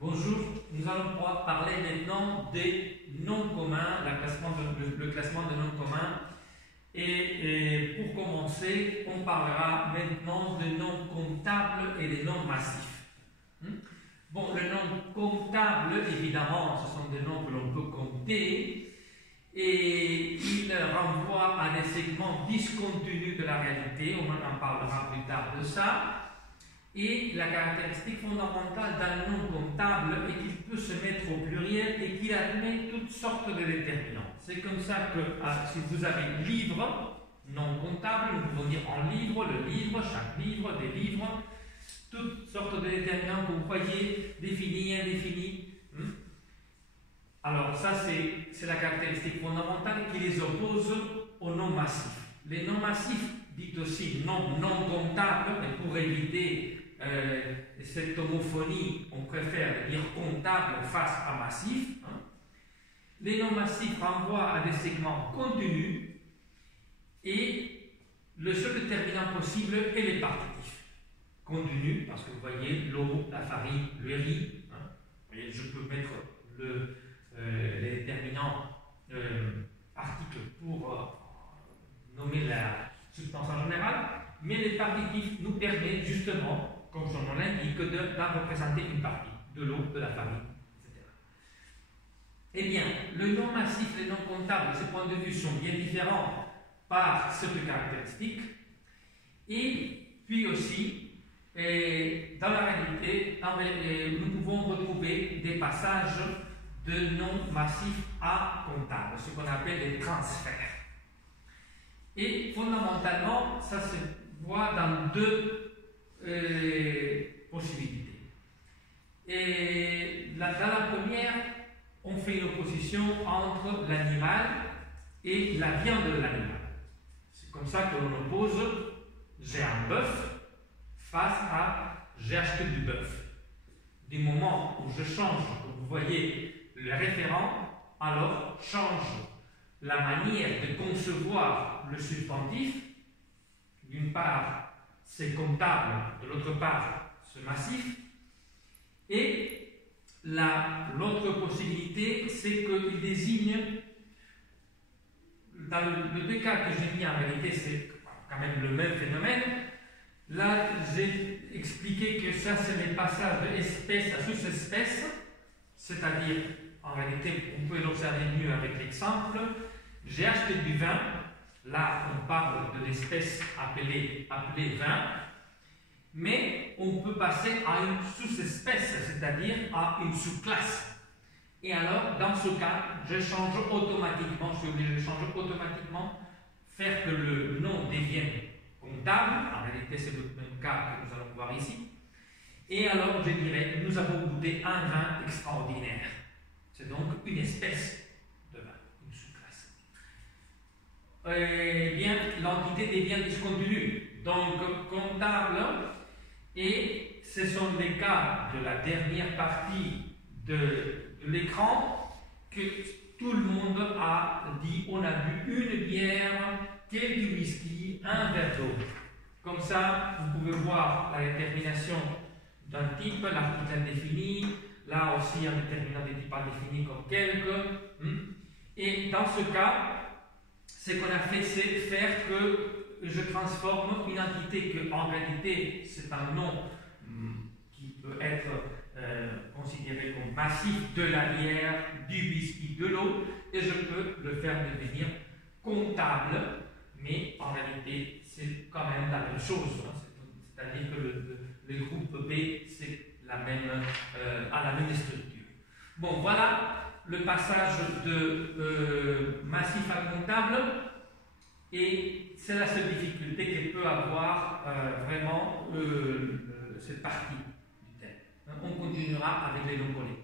Bonjour, nous allons pouvoir parler maintenant des noms communs, le classement des noms communs. Et pour commencer, on parlera maintenant des noms comptables et des noms massifs. Bon, les noms comptables, évidemment, ce sont des noms que l'on peut compter et ils renvoient à des segments discontinus de la réalité. On en parlera plus tard de ça. Et la caractéristique fondamentale d'un nom comptable est qu'il peut se mettre au pluriel et qu'il admet toutes sortes de déterminants. C'est comme ça que si vous avez livre, nom comptable, nous pouvons dire en livre, le livre, chaque livre, des livres, toutes sortes de déterminants que vous voyez, définis, indéfinis. Alors ça c'est la caractéristique fondamentale qui les oppose aux noms massifs. Les noms massifs, dit aussi non comptables, mais pour éviter cette homophonie, on préfère dire comptable face à massif. Les noms massifs renvoient à des segments continus et le seul déterminant possible est les partitifs. Continu, parce que vous voyez l'eau, la farine, le riz. Vous voyez, je peux mettre les déterminants articles pour nommer la substance en général, mais les partitifs nous permettent justement, comme son nom l'indique, d'en représenter une partie, de l'eau, de la farine, etc. Eh bien, le nom massif et le nom comptable, de ce point de vue, sont bien différents par cette caractéristique. Et puis aussi, dans la réalité, nous pouvons retrouver des passages de noms massifs à comptables, ce qu'on appelle les transferts. Et fondamentalement, ça se voit dans deux possibilités. Et dans la première, on fait une opposition entre l'animal et la viande de l'animal. C'est comme ça que l'on oppose j'ai un bœuf face à j'ai acheté du bœuf. Du moment où je change, vous voyez le référent, alors change la manière de concevoir le substantif. D'une part, c'est comptable, de l'autre part, c'est massif. Et l'autre possibilité, c'est qu'il désigne, dans le deux cas que j'ai mis en réalité, c'est quand même le même phénomène. Là, j'ai expliqué que ça, c'est les passages d'espèce à sous-espèce, c'est-à-dire, en réalité, on peut l'observer mieux avec l'exemple. J'ai acheté du vin, là on parle de l'espèce appelée vin, mais on peut passer à une sous-espèce, c'est-à-dire à une sous-classe. Et alors, dans ce cas, je change automatiquement, je suis obligé de changer automatiquement, faire que le nom devienne comptable, en réalité c'est le même cas que nous allons voir ici, et alors je dirais, nous avons goûté un vin extraordinaire. C'est donc une espèce de vin. Eh bien, l'entité devient discontinue, donc comptable, et ce sont les cas de la dernière partie de l'écran que tout le monde a dit on a bu une bière, quelques whisky, un verre d'eau. Comme ça, vous pouvez voir la détermination d'un type, l'article indéfini, là aussi un déterminant des types indéfinis comme quelques. Et dans ce cas, ce qu'on a fait, c'est faire que je transforme une entité que, en réalité, c'est un nom qui peut être considéré comme massif de la bière, du whisky, de l'eau, et je peux le faire devenir comptable, mais en réalité, c'est quand même la même chose. C'est-à-dire que le groupe B, c'est a la même structure. Bon, voilà le passage de massif à comptable, et c'est la seule difficulté qu'elle peut avoir vraiment cette partie du thème. On continuera avec les noms collectifs.